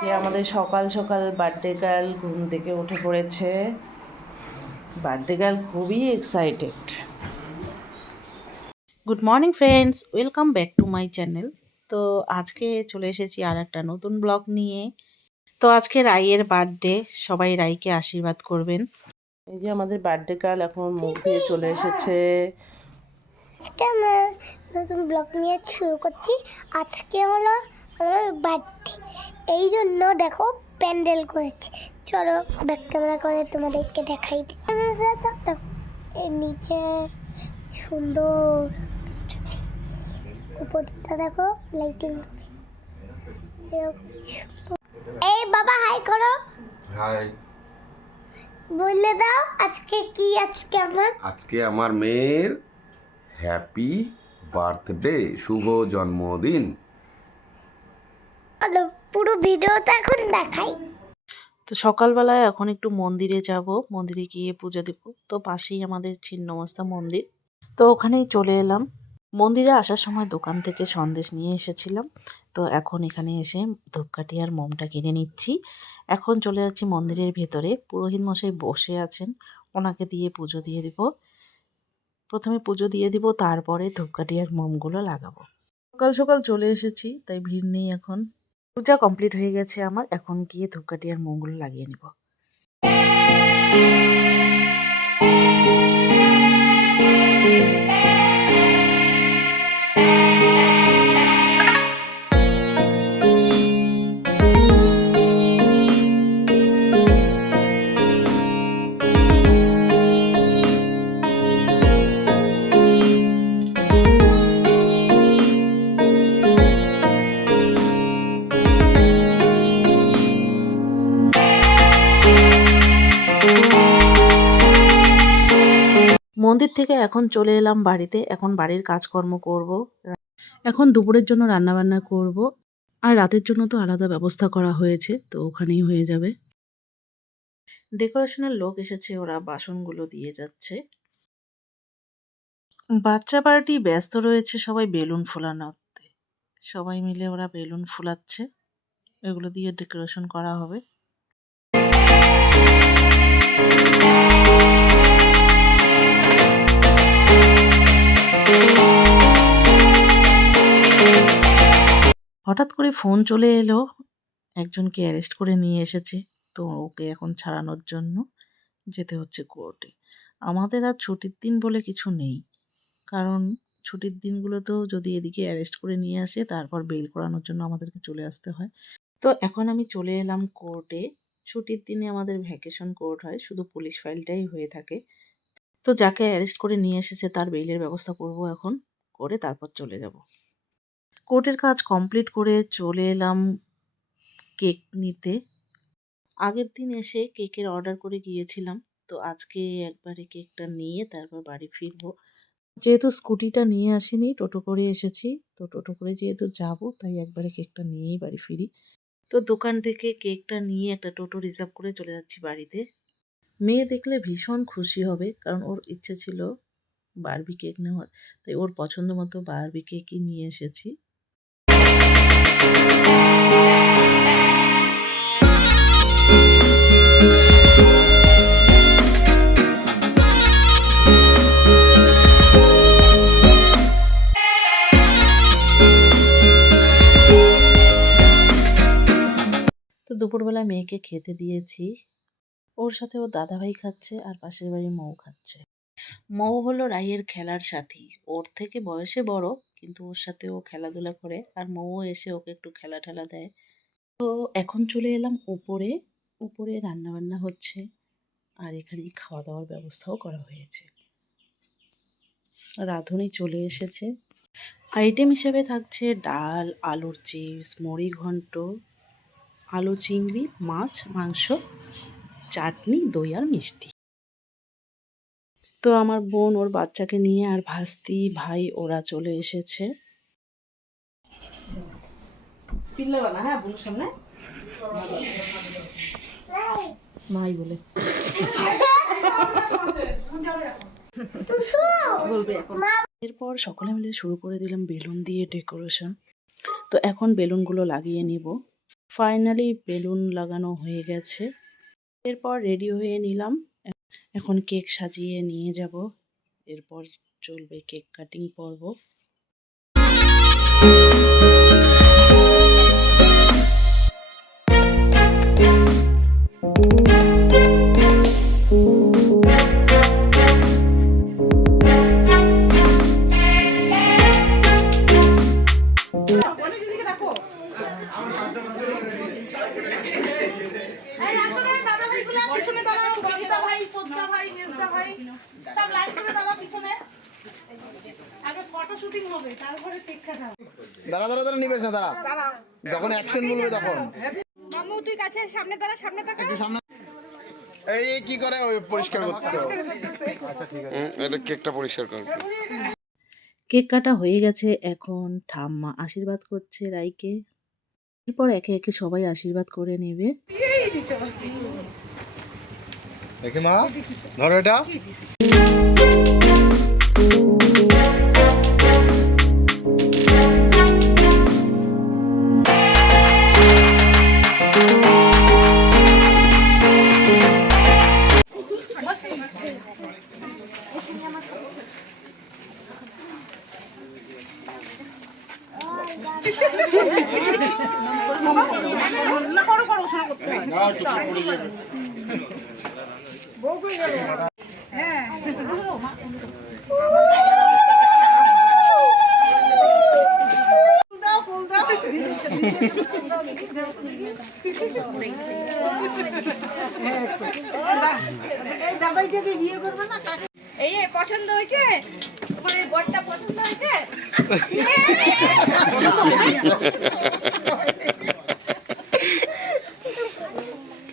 যে আমাদের সকাল সকাল বার্থডে গার্ল ঘুম থেকে উঠে পড়েছে। বার্থডে গার্ল খুবই excited. Good morning friends, welcome back to my channel. তো আজকে চলে এসেছি আর একটা নতুন ব্লগ নিয়ে। তো আজকে রাইয়ের বার্থডে, সবাই রাইকে আশীর্বাদ করবেন। এই যে আমাদের বার্থডে গার্ল এখন মুখ দিয়ে চলে এসেছে। আজকে আমরা নতুন ব্লগ নিয়ে শুরু করছি। আজকে হলো আমার বার্থডে, এই জন্য দেখো প্যান্ডেল করেছি। চলো ব্যাক ক্যামেরা করে তোমাদেরকে দেখাই দিই। দেখো এর নিচে সুন্দর উপরটা দেখো লাইটিং। এই বাবা হাই করো। হাই। বললে দাও আজকে কি? আজকে আমার মেয়ের হ্যাপি বার্থডে, শুভ জন্মদিন। পুরো ভিডিওটা এখন দেখাই। তো সকালবেলায় এখন একটু মন্দিরে যাব, মন্দিরে গিয়ে পুজো দেব। তো পাশেই আমাদের ছিন্নমস্তা মন্দির, তো ওখানেই চলে এলাম। মন্দিরে আসার সময় দোকান থেকে সন্দেশ নিয়ে এসেছিলাম। তো এখন এখানে এসে ধূপকাঠি আর মোমটা কিনে নিচ্ছি। এখন চলে যাচ্ছি মন্দিরের ভেতরে। পুরোহিত মশাই বসে আছেন, ওনাকে দিয়ে পুজো দিয়ে দিব। প্রথমে পুজো দিয়ে দিব, তারপরে ধূপকাঠি আর মোমগুলো লাগাবো। সকাল সকাল চলে এসেছি, তাই ভিড় নেই। এখন পূজা কমপ্লিট হয়ে গেছে আমার, এখন গিয়ে ধূপকাঠি আর মোমগুলো লাগিয়ে নিব। মন্দির থেকে এখন চলে এলাম বাড়িতে। এখন বাড়ির কাজকর্ম করব। এখন দুপুরের জন্য রান্নাবান্না করব, আর রাতের জন্য তো আলাদা ব্যবস্থা করা হয়েছে, তো ওখানেই হয়ে যাবে। ডেকোরেশনের লোক এসেছে, ওরা বাসনগুলো দিয়ে যাচ্ছে। বাচ্চা পার্টি ব্যস্ত রয়েছে সবাই বেলুন ফোলানোতে। সবাই মিলে ওরা বেলুন ফোলাচ্ছে, এগুলো দিয়ে ডেকোরেশন করা হবে। হঠাৎ করে ফোন চলে এলো, একজনকে অ্যারেস্ট করে নিয়ে এসেছে। তো ওকে এখন ছাড়ানোর জন্য যেতে হচ্ছে কোর্টে। আমাদের আর ছুটির দিন বলে কিছু নেই, কারণ ছুটির দিনগুলোতেও যদি এদিকে অ্যারেস্ট করে নিয়ে আসে, তারপর বেল করানোর জন্য আমাদেরকে চলে আসতে হয়। তো এখন আমি চলে এলাম কোর্টে। ছুটির দিনে আমাদের ভ্যাকেশন কোর্ট হয়, শুধু পুলিশ ফাইলটাই হয়ে থাকে। তো যাকে অ্যারেস্ট করে নিয়ে এসেছে তার বেইলের ব্যবস্থা করব এখন, করে তারপর চলে যাব। কোর্টের কাজ কমপ্লিট করে চলে এলাম কেক নিতে। আগের দিন এসে কেকের অর্ডার করে গিয়েছিলাম, তো আজকে একবারে কেকটা নিয়ে তারপর বাড়ি ফিরবো। যেহেতু স্কুটিটা নিয়ে আসিনি, টোটো করে এসেছি, তো টোটো করে যেহেতু যাব, তাই একবারে কেকটা নিয়েই বাড়ি ফিরি। তো দোকান থেকে কেকটা নিয়ে একটা টোটো রিজার্ভ করে চলে যাচ্ছি বাড়িতে। মেয়ে দেখলে ভীষণ খুশি হবে, কারণ ওর ইচ্ছে ছিল বারবি কেক নেওয়ার, তাই ওর পছন্দ মতো বারবি কেকই নিয়ে এসেছি। তো দুপুরবেলা মেয়েকে খেতে দিয়েছি, ওর সাথে ওর দাদাভাই খাচ্ছে আর পাশের বাড়ি মৌ খাচ্ছে। মৌ হলো রাইয়ের খেলার সাথী, ওর থেকে বয়সে বড়, কিন্তু ওর সাথে ও খেলাধুলা করে, আর মৌ এসে ওকে একটু খেলা ঠেলা দেয়। তো এখন চলে এলাম উপরে। উপরে রান্না বান্না হচ্ছে, আর এখানে খাওয়া দাওয়ার ব্যবস্থাও করা হয়েছে। রাঁধুনি চলে এসেছে। আইটেম হিসেবে থাকছে ডাল, আলুর চিপস, মুড়ি ঘন্ট, আলু চিংড়ি, মাছ, মাংস, চাটনি, দই আর মিষ্টি। তো আমার বোন ওর বাচ্চাকে নিয়ে আর ভাস্তি ভাই ওরা চলে এসেছে। চিল্লাবা না, হ্যাঁ বোনের সামনে মাই বলে বলবে এখন। এরপর সকলে মিলে শুরু করে দিলাম বেলুন দিয়ে ডেকোরেশন। তো এখন বেলুনগুলো লাগিয়ে নিব। ফাইনালি বেলুন লাগানো হয়ে গেছে। এরপর রেডি হয়ে নিলাম। এখন কেক সাজিয়ে নিয়ে যাব। এরপর চলবে কেক কাটিং পর্ব। দাঁড়া দাঁড়া দাঁড়া নিবেশ না দাঁড়া যখন অ্যাকশন বলবে তখন মামু তুই কাছে সামনে দাঁড়া সামনে থাকা একটু সামনে এই কি করে ওই পরিষ্কার করতেছে আচ্ছা ঠিক আছে এটা কেকটা পরিষ্কার করবে। কেক কাটা হয়ে গেছে। এখন ঠাম্মা আশীর্বাদ করছে রাইকে। এরপর একে একে সবাই আশীর্বাদ করে নেবে। দেখি মা ধরো এটা এই পছন্দ হয়েছে তোমার এই বরটা পছন্দ হয়েছে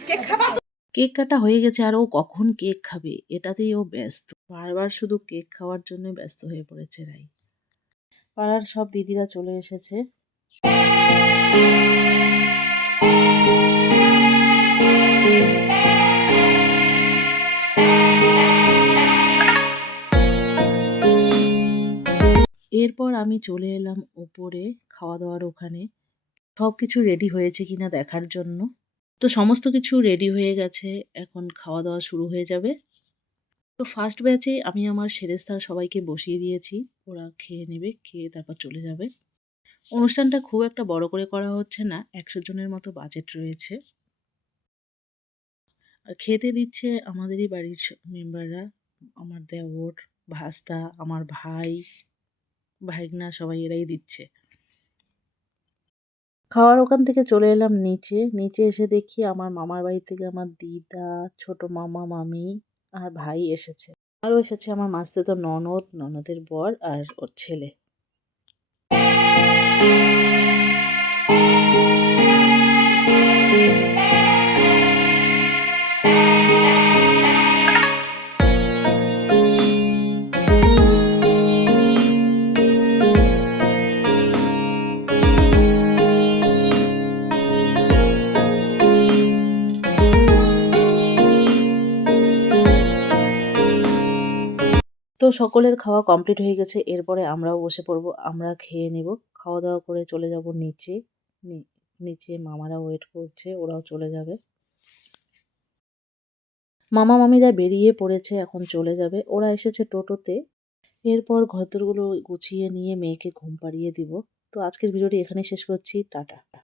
কেক খাবা কেক কাটা হয়ে গেছে আর ও কখন কেক খাবে এটাতেই ও ব্যস্ত। বারবার শুধু কেক খাওয়ার জন্য ব্যস্ত হয়ে পড়েছে রাই। পাড়ার সব দিদিরা চলে এসেছে। এরপর আমি চলে এলাম ওপরে খাওয়া দাওয়ার ওখানে। সবকিছু রেডি হয়েছে কিনা দেখার জন্য। তো সমস্ত কিছু রেডি হয়ে গেছে। এখন খাওয়া দাওয়া শুরু হয়ে যাবে। তো ফার্স্ট ব্যাচে আমি আমার সেরেস্তার সবাইকে বসিয়ে দিয়েছি। ওরা খেয়ে নেবে, খেয়ে তারপর চলে যাবে। অনুষ্ঠানটা খুব একটা বড় করে করা হচ্ছে না। ১০০ জনের মতো বাজেট রয়েছে। আর খেতে দিচ্ছে আমাদেরই বাড়ির মেম্বাররা। আমার দেওর, ভাস্তা, আমার ভাই, ভাইগনা সবাই এরাই দিচ্ছে। খাওয়ার ওখান থেকে চলে এলাম নিচে। নিচে এসে দেখি আমার মামার বাড়ি থেকে আমার দিদা, ছোট মামা, মামি আর ভাই এসেছে। আরও এসেছে আমার মাসতুতো ননদ, ননদের বর আর ওর ছেলে। তো সকলের খাওয়া কমপ্লিট হয়ে গেছে। এরপরে আমরাও বসে পড়বো। আমরা খেয়ে নেব। খাওয়া দাওয়া করে চলে যাব নিচে। নিচে মামারা ওয়েট করছে, ওরাও চলে যাবে। মামা মামিরা বেরিয়ে পড়েছে, এখন চলে যাবে। ওরা এসেছে টোটোতে। এরপর ঘরদোরগুলো গুছিয়ে নিয়ে মেয়েকে ঘুম পাড়িয়ে দিব। তো আজকের ভিডিওটি এখানেই শেষ করছি। টাটা।